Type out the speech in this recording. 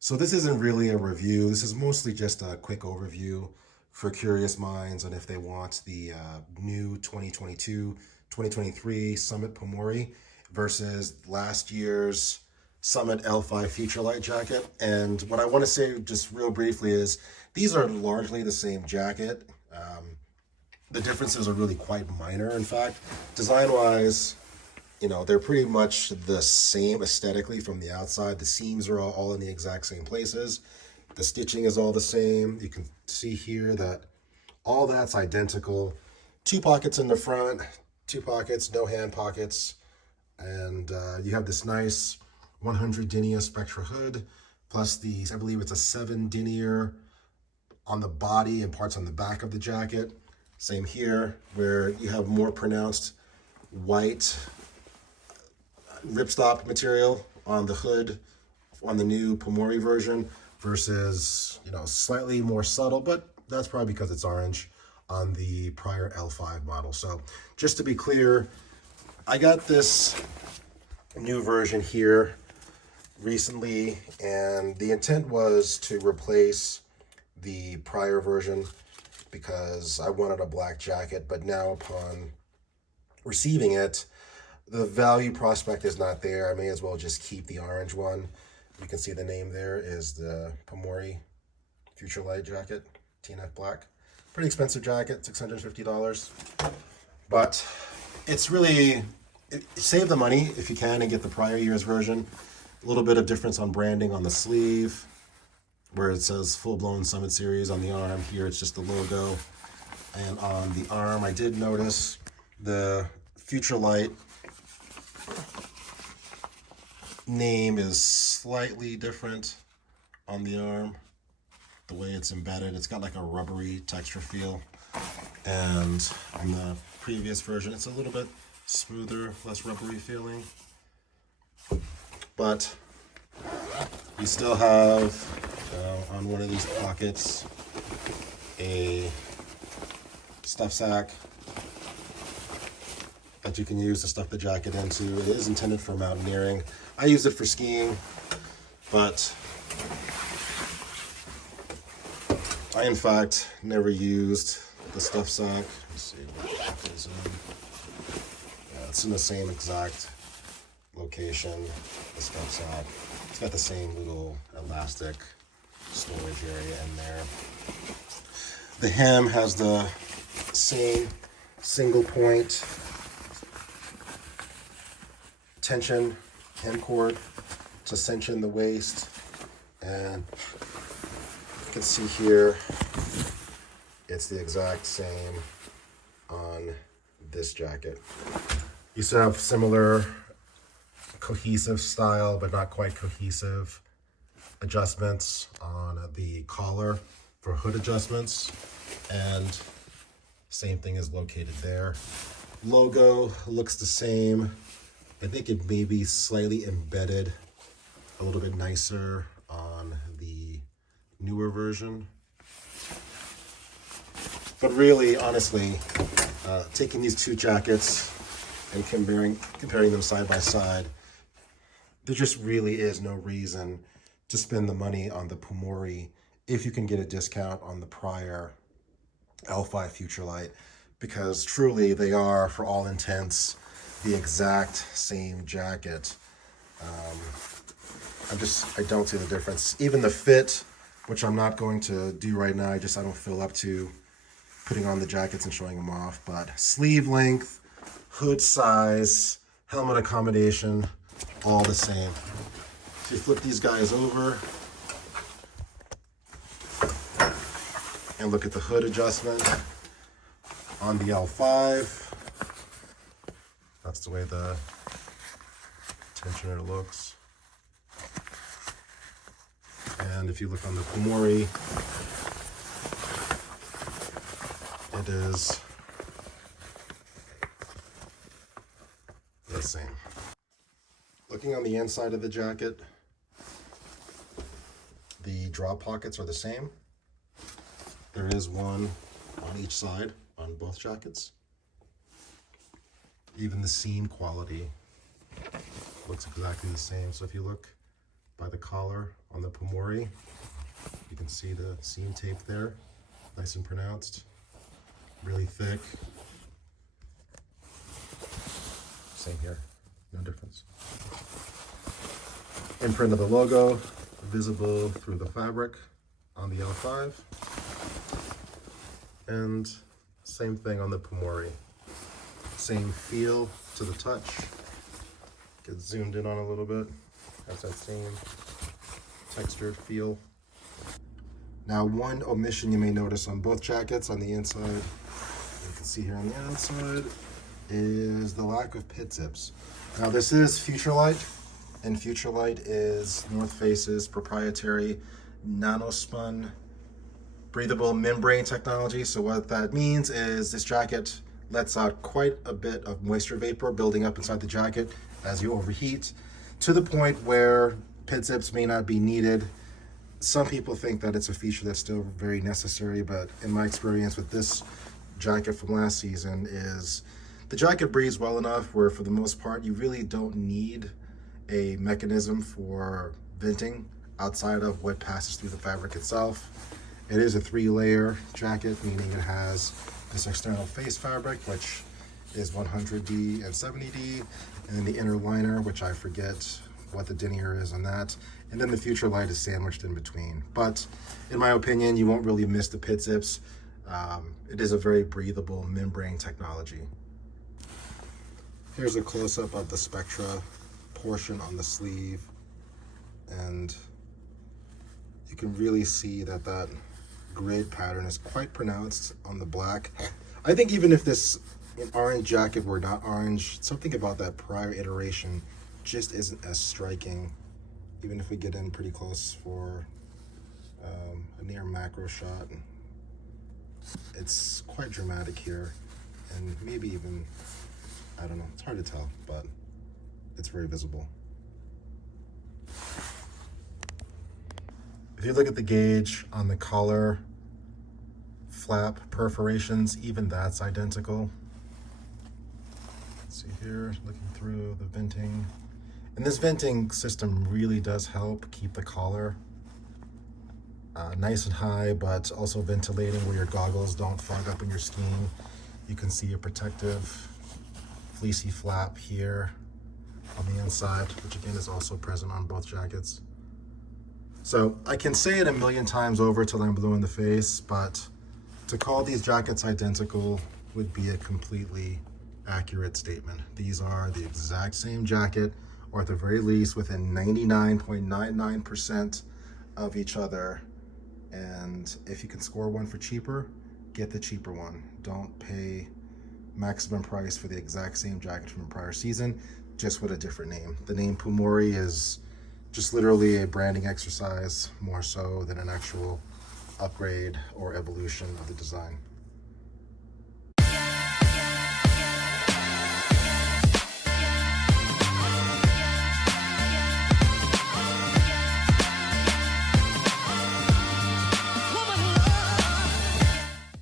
So this isn't really a review. This is mostly just a quick overview for curious minds on if they want the new 2022-2023 Summit Pumori versus last year's Summit L5 Futurelight jacket. And what I want to say just real briefly is these are largely the same jacket. The differences are really quite minor, in fact. Design-wise, they're pretty much the same aesthetically from the outside. The seams are all in the exact same places. The stitching is all the same. You can see here that all that's identical. 2 pockets in the front, 2 pockets, no hand pockets. And you have this nice 100 denier Spectra hood, plus these, I believe it's a 7 denier on the body and parts on the back of the jacket. Same here, where you have more pronounced white ripstop material on the hood on the new Pumori version versus, slightly more subtle, but that's probably because it's orange on the prior L5 model. So just to be clear, I got this new version here recently, and the intent was to replace the prior version because I wanted a black jacket, but now upon receiving it, the value prospect is not there. I may as well just keep the orange one. You can see the name there is the Pumori Futurelight jacket, TNF black. Pretty expensive jacket, $650. But it's really, save the money if you can and get the prior year's version. A little bit of difference on branding on the sleeve, where it says full-blown Summit Series on the arm. Here it's just the logo. And on the arm, I did notice the Futurelight name is slightly different on the arm. The way it's embedded, it's got like a rubbery texture feel. And on the previous version, it's a little bit smoother, less rubbery feeling. But you still have on one of these pockets a stuff sack that you can use to stuff the jacket into. It is intended for mountaineering. I use it for skiing, but I in fact never used the stuff sack. Let's see which it is in. Yeah, it's in the same exact location, the stuff sack. It's got the same little elastic storage area in there. The hem has the same single point tension hem cord to cinch in the waist, and you can see here it's the exact same on this jacket. Used to have similar cohesive style, but not quite cohesive adjustments on the collar for hood adjustments, and same thing is located there. Logo looks the same. I think it may be slightly embedded a little bit nicer on the newer version. But really, honestly, taking these 2 jackets and comparing them side by side, there just really is no reason to spend the money on the Pumori if you can get a discount on the prior L5 Futurelight, because truly they are, for all intents, the exact same jacket. I don't see the difference. Even the fit, which I'm not going to do right now, I don't feel up to putting on the jackets and showing them off, but sleeve length, hood size, helmet accommodation, all the same. If you flip these guys over and look at the hood adjustment on the L5, that's the way the tensioner looks. And if you look on the Pumori, it is the same. Looking on the inside of the jacket, the drop pockets are the same. There is one on each side on both jackets. Even the seam quality looks exactly the same. So if you look by the collar on the Pumori. You can see the seam tape there, nice and pronounced, really thick. Same here, no difference. Imprint of the logo, visible through the fabric on the L5. And same thing on the Pumori. Same feel to the touch. Get zoomed in on a little bit. Has that same textured feel. Now, one omission you may notice on both jackets on the inside, you can see here on the outside, is the lack of pit zips. Now, this is Futurelight, and Futurelight is North Face's proprietary Nanospun breathable membrane technology. So what that means is this jacket lets out quite a bit of moisture vapor building up inside the jacket as you overheat, to the point where pit zips may not be needed. Some people think that it's a feature that's still very necessary, but in my experience with this jacket from last season is the jacket breathes well enough where for the most part you really don't need a mechanism for venting outside of what passes through the fabric itself. It is a 3-layer jacket, meaning it has this external face fabric, which is 100D and 70D, and then the inner liner, which I forget what the denier is on that, and then the Futurelight is sandwiched in between. But in my opinion, you won't really miss the pit zips. It is a very breathable membrane technology. Here's a close-up of the Spectra portion on the sleeve, and you can really see that that grid pattern is quite pronounced on the black. I think even if this orange jacket were not orange, something about that prior iteration just isn't as striking, even if we get in pretty close for a near macro shot. It's quite dramatic here, and maybe even, I don't know, it's hard to tell, but it's very visible. If you look at the gauge on the collar flap perforations, even that's identical. Let's see here, looking through the venting. And this venting system really does help keep the collar nice and high, but also ventilating where your goggles don't fog up when you're skiing. You can see a protective fleecy flap here on the inside, which again is also present on both jackets. So I can say it a million times over till I'm blue in the face, but to call these jackets identical would be a completely accurate statement. These are the exact same jacket, or at the very least within 99.99% of each other. And if you can score one for cheaper, get the cheaper one. Don't pay maximum price for the exact same jacket from a prior season, just with a different name. The name Pumori is just literally a branding exercise, more so than an actual upgrade or evolution of the design.